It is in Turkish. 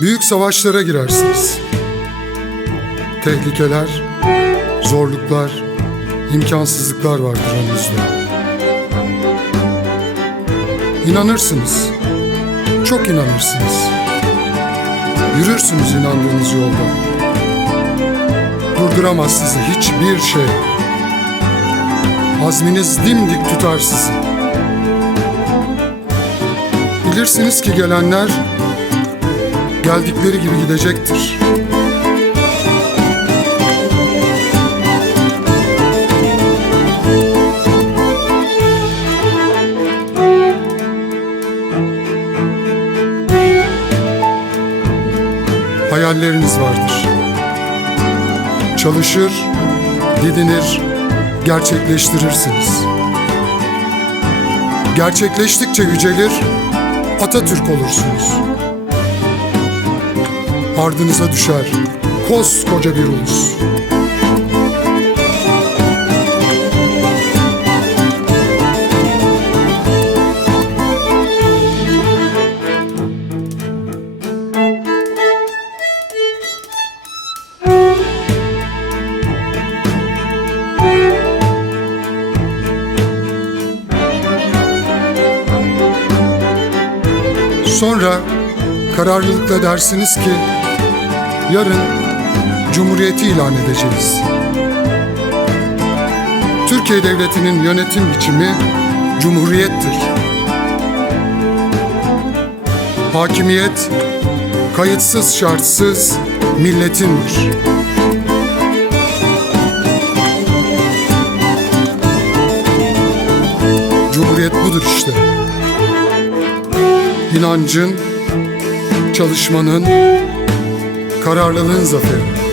Büyük savaşlara girersiniz. Tehlikeler, zorluklar, imkansızlıklar vardır önünüzde. İnanırsınız. Çok inanırsınız. Yürürsünüz inandığınız yolda. Durduramaz sizi hiçbir şey. Azminiz dimdik tutar sizi. Bilirsiniz ki gelenler geldikleri gibi gidecektir. Hayalleriniz vardır. Çalışır, didinir, gerçekleştirirsiniz. Gerçekleştikçe yücelir, Atatürk olursunuz. Ardınıza düşer koskoca bir ulus. Sonra kararlılıkla dersiniz ki yarın Cumhuriyeti ilan edeceğiz. Türkiye Devleti'nin yönetim biçimi Cumhuriyettir. Hakimiyet kayıtsız şartsız milletindir. Cumhuriyet budur işte inancın, çalışmanın, kararlılığın zaferi. Müzik